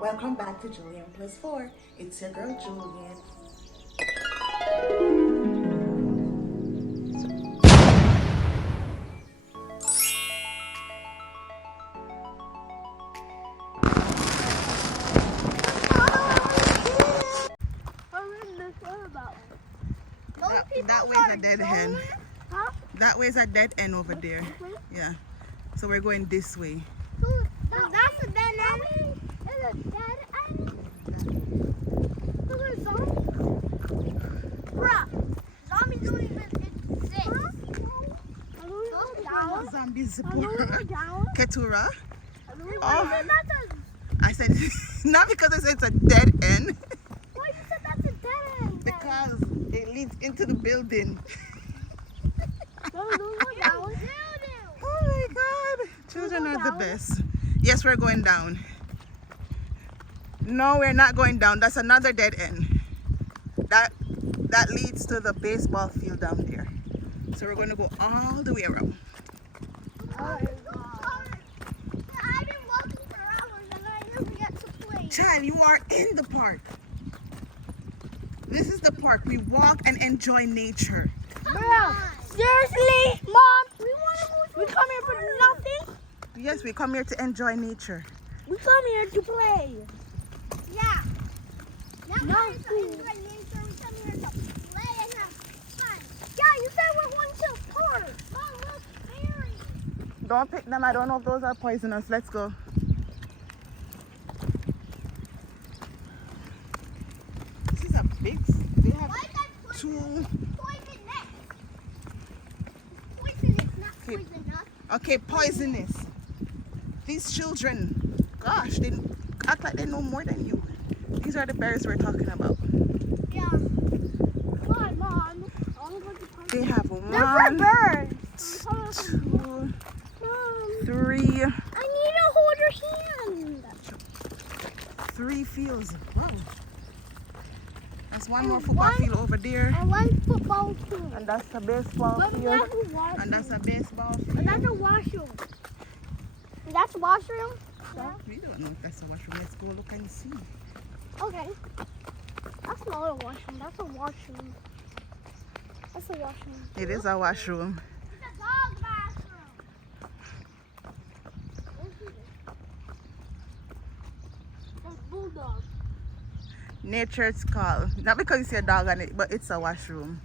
Welcome back to Julian Plus 4. It's your girl Julian. That way's a dead end. Huh? That way's a dead end over there. Yeah. So we're going this way. So that's a dead end. It's a dead end. Look at a zombie. Bruh, zombies don't even exist. Zombies. Down. Ketura. Oh. I said, not because I said it's a dead end. Why you said that's a dead end? Because it leads into the building. Oh my God. Children are the best. Yes, we're going down. No, we're not going down. That's another dead end. That leads to the baseball field down there. So we're going to go all the way around. I've been walking for hours and I never get to play. Child, you are in the park. This is the park. We walk and enjoy nature. Bro, seriously, Mom? We come here for nothing? Yes, we come here to enjoy nature. We come here to play. Yeah. Not to enjoy nature. We come here to play and have fun. Yeah, you said we're going to a park. Mom, look, berries. Don't pick them. I don't know if those are poisonous. Let's go. This is a big... They have two... Poisonous, not poisonous. Okay, poisonous. These children, gosh, they act like they know more than you. These are the berries we're talking about. Yeah. Come on, Mom. They have They're birds. 2, 3. I need to hold your hand. 3 fields. Wow. There's one more football field over there. And one football field. And that's a baseball field. And that's a baseball field. And that's a washroom. That's a washroom? Yeah. We don't know if that's a washroom. Let's go look and see. Okay. That's not a washroom. That's a washroom. That's a washroom. It is a washroom. It's a dog bathroom. That's bulldog. Nature's call. Not because you see a dog on it, but it's a washroom.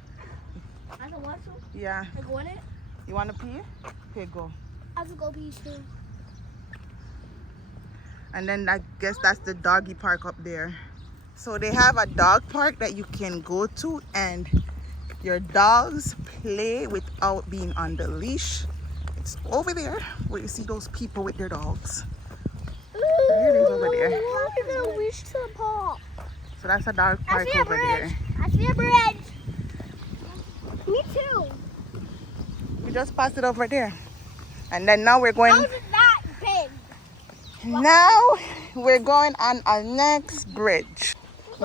That's a washroom? Yeah. I go in it? You want to pee? Okay, go. I have to go pee too. And then I guess that's the doggy park up there. So they have a dog park that you can go to and your dogs play without being on the leash. It's over there where you see those people with their dogs. There it is over there. We're gonna reach to the park. So that's a dog park over there. I see a bridge. Me too. We just passed it over there. And then now we're going... How is it that big? Now we're going on our next bridge.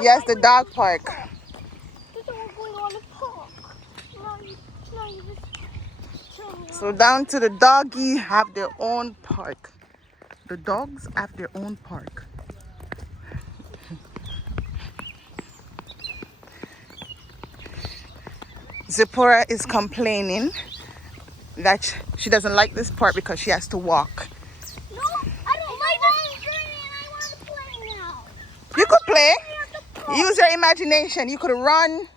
Yes, the dog park. This is we're going on the park. No, you just... So down to the doggy have their own park. The dogs have their own park. Zipporah is complaining that she doesn't like this part because she has to walk. No, I don't like this thing and I want to play now. You could play. Use your imagination. You could run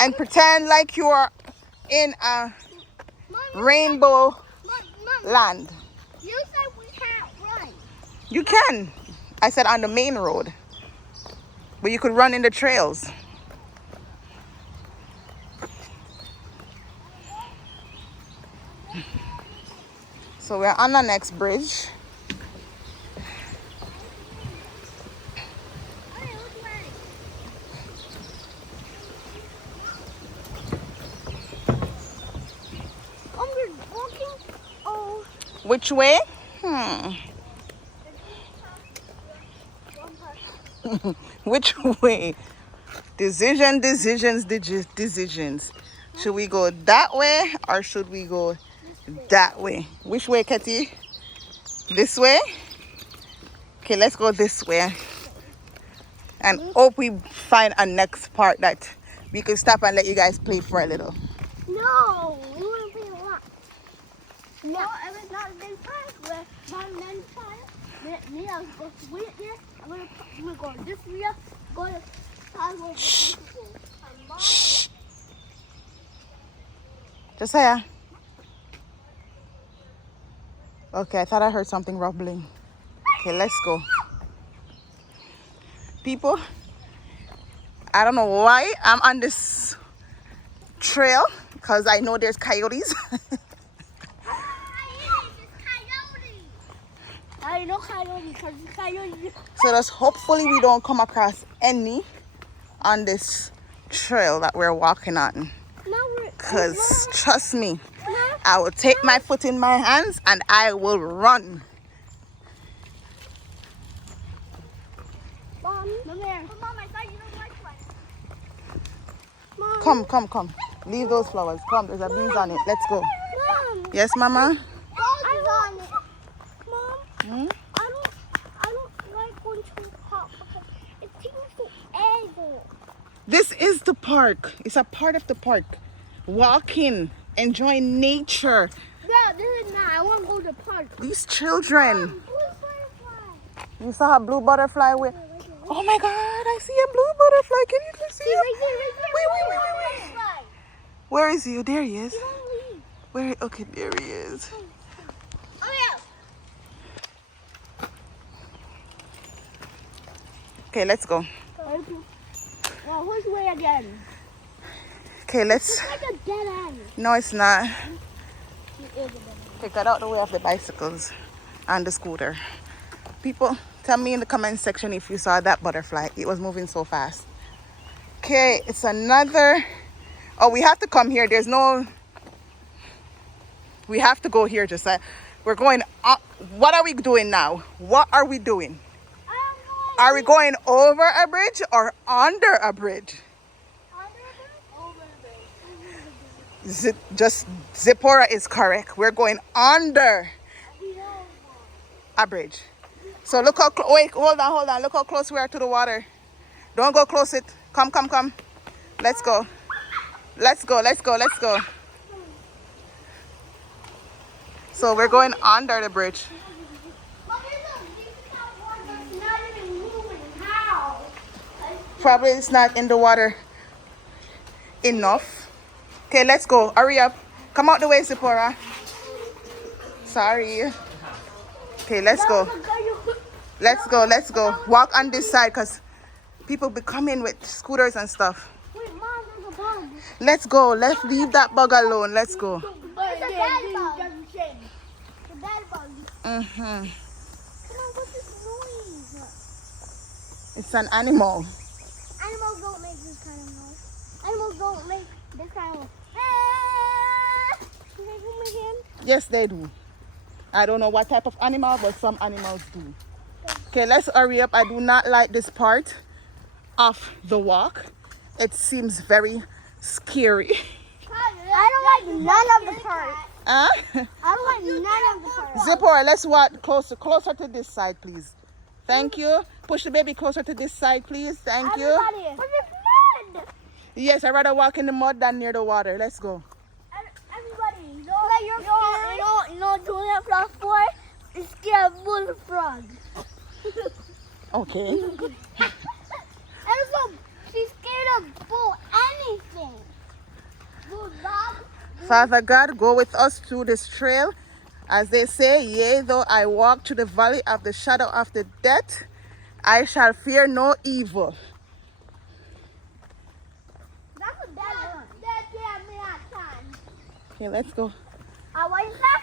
and pretend like you are in a rainbow land. You said we can't run. You can. I said on the main road. But you could run in the trails. So we're on the next bridge. Which way? Which way? Decisions. Should we go that way or should we go that way? Which way, Katie? This way? Okay, let's go this way. And hope we find a next part that we can stop and let you guys play for a little. No, we want to play a lot. No, it was not been fun. Where my men fire. Me, I was going to wait there. I'm going to go this way. Go to Shh. Josiah. Okay, I thought I heard something rumbling. Okay, let's go. People, I don't know why I'm on this trail because I know there's coyotes. I know coyotes because coyotes. So just hopefully we don't come across any on this trail that we're walking on. Because trust me, I will take my foot in my hands and I will run. Mom, come here. Mom, I thought you don't like one. Come, come, come. Leave those flowers. Come, there's a bees on it. Let's go. Mom. Yes, Mama? I on it. Mom, Hmm? I don't like going to the park because it takes me forever. This is the park. It's a part of the park. Walking, enjoying nature. No, this is not. I want to go to the park. These children. Blue butterfly. You saw a blue butterfly with... Oh my God, I see a blue butterfly. Can you see him? Wait. Where is he? There he is. Where? Okay, there he is. Okay, let's go. Now, which way again? Okay, let's... It's like a dead end. No, it's not. It is a dead end. Okay, got out the way of the bicycles and the scooter. People, tell me in the comment section if you saw that butterfly. It was moving so fast. Okay, it's another... Oh, we have to come here. There's no... We have to go here, just like... We're going up. What are we doing now? What are we doing? Are we going over a bridge or under a bridge? Zipporah is correct. We're going under a bridge. So look how wait, hold on. Look how close we are to the water. Don't go close it. Come. Let's go. So we're going under the bridge. Probably it's not in the water enough. Okay, let's go. Hurry up. Come out the way, Zipporah. Sorry. Okay, let's go. Let's go. Walk on this side because people be coming with scooters and stuff. Wait, Mom, there's a bug. Let's go. Let's leave that bug alone. Let's go. It's a bad bug. It's a bad bug. Mm-hmm. Come on, what's this noise? It's an animal. Animals don't make this kind of noise. Animals don't make this kind of noise. Can they do them again? Yes, they do. I don't know what type of animal, but some animals do. Okay, let's hurry up. I do not like this part of the walk. It seems very scary. I don't like none of the parts. Huh? I don't like none of the parts. Zipporah, let's walk closer to this side, please. Thank you. Push the baby closer to this side, please. Thank you. Everybody. But it's mud. Yes, I'd rather walk in the mud than near the water. Let's go. Everybody, you know, Julia Frog 4 is scared of bullfrog. Okay. And so she's scared of bull anything. Bulldog. Father God, go with us through this trail. As they say, yea, though I walk through the valley of the shadow of the death, I shall fear no evil. That's a bad one. That gave me that time. Okay, let's go. What is that?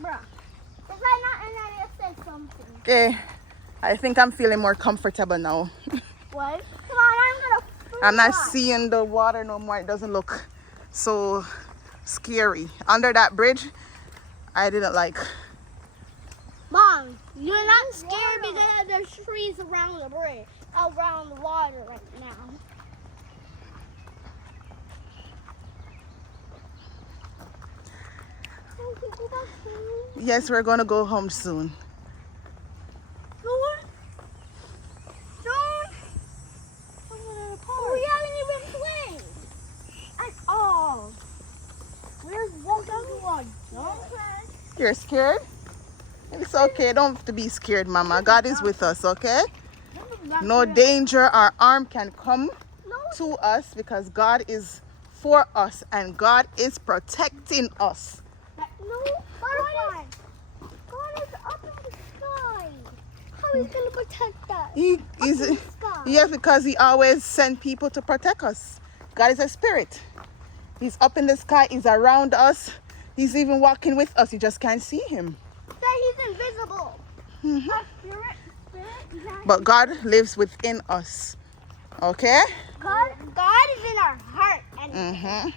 Bruh. If I not in there, say something. Okay, I think I'm feeling more comfortable now. What? Come on, I'm not seeing the water no more. It doesn't look so scary. Under that bridge, I didn't like. Mom, you're not scared because there's trees around the bridge, around the water right now. Yes, we're gonna go home soon. You're scared? It's okay. Don't have to be scared, Mama. God is with us, okay? No danger or harm can come to us because God is for us and God is protecting us. No, butterfly. God is up in the sky. How is he going to protect us? He is, up in the sky. yes, because he always sends people to protect us. God is a spirit. He's up in the sky. He's around us. He's even walking with us. You just can't see him. He's invisible. Spirit, But God lives within us. Okay? God is in our heart. And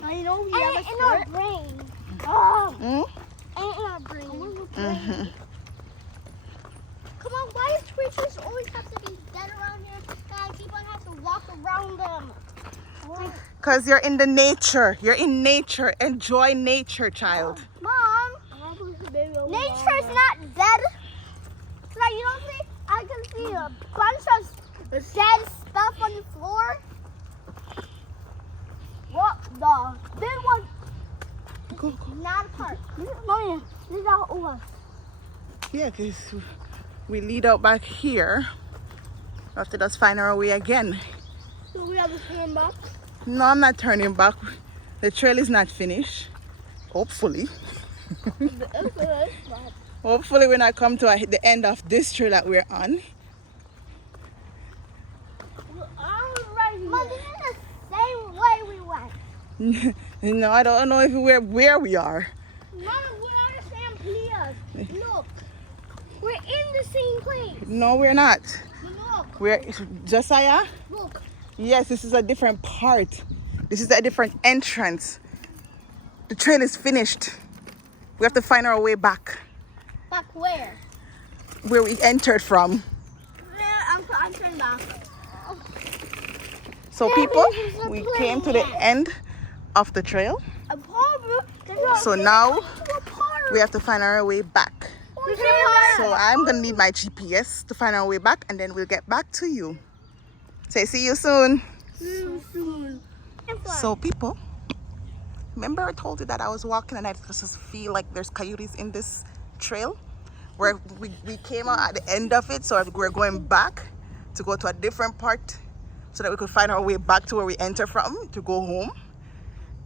I know we have a spirit. In our brain. And in our brain. Come on, why do creatures always have to be dead around here? Guys, people have to walk around them. Because you're in the nature. You're in nature. Enjoy nature, child. Mom, nature is not dead. Like, you don't think I can see a bunch of dead stuff on the floor? What the? This one is not a park. This is our own. Yeah, because we lead out back here. After us find our way again. So we have to turn back? No, I'm not turning back. The trail is not finished. Hopefully. Hopefully when I come to the end of this trail that we're on. Mom, this is the same way we went. No, I don't know if we're where we are. Mom, we're on the same place. Look. We're in the same place. No, we're not. Look. We're Josiah? Look. Yes, this is a different part. This is a different entrance. The trail is finished. We have to find our way back. Back where? Where we entered from. Yeah, I'm turning back. So people, we came to the end of the trail. So now we have to find our way back. So I'm gonna need my GPS to find our way back and then we'll get back to you. Say see you soon. So people, remember I told you that I was walking and I just feel like there's coyotes in this trail? Where we came out at the end of it, so we're going back to go to a different part so that we could find our way back to where we entered from to go home.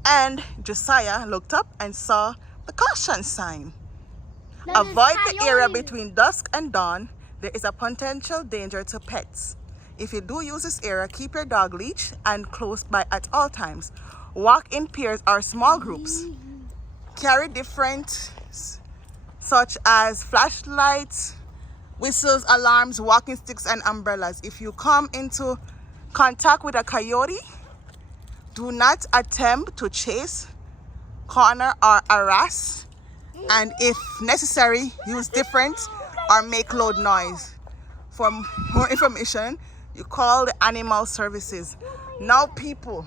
And Josiah looked up and saw the caution sign. Avoid the area between dusk and dawn. There is a potential danger to pets. If you do use this area, keep your dog leashed and close by at all times. Walk in pairs or small groups. Carry different such as flashlights, whistles, alarms, walking sticks, and umbrellas. If you come into contact with a coyote, do not attempt to chase, corner, or harass. And if necessary, use different or make loud noise. For more information, you call the animal services. Now people,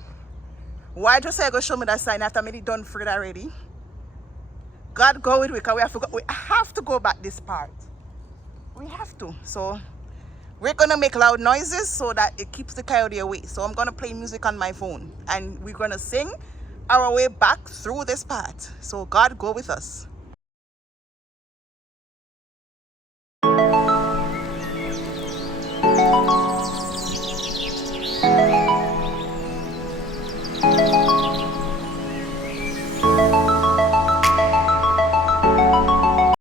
why just say I go show me that sign after I made it done for it already? God go with me because we have to go back this part. We have to. So we're gonna make loud noises so that it keeps the coyote away. So I'm gonna play music on my phone and we're gonna sing our way back through this part. So God go with us.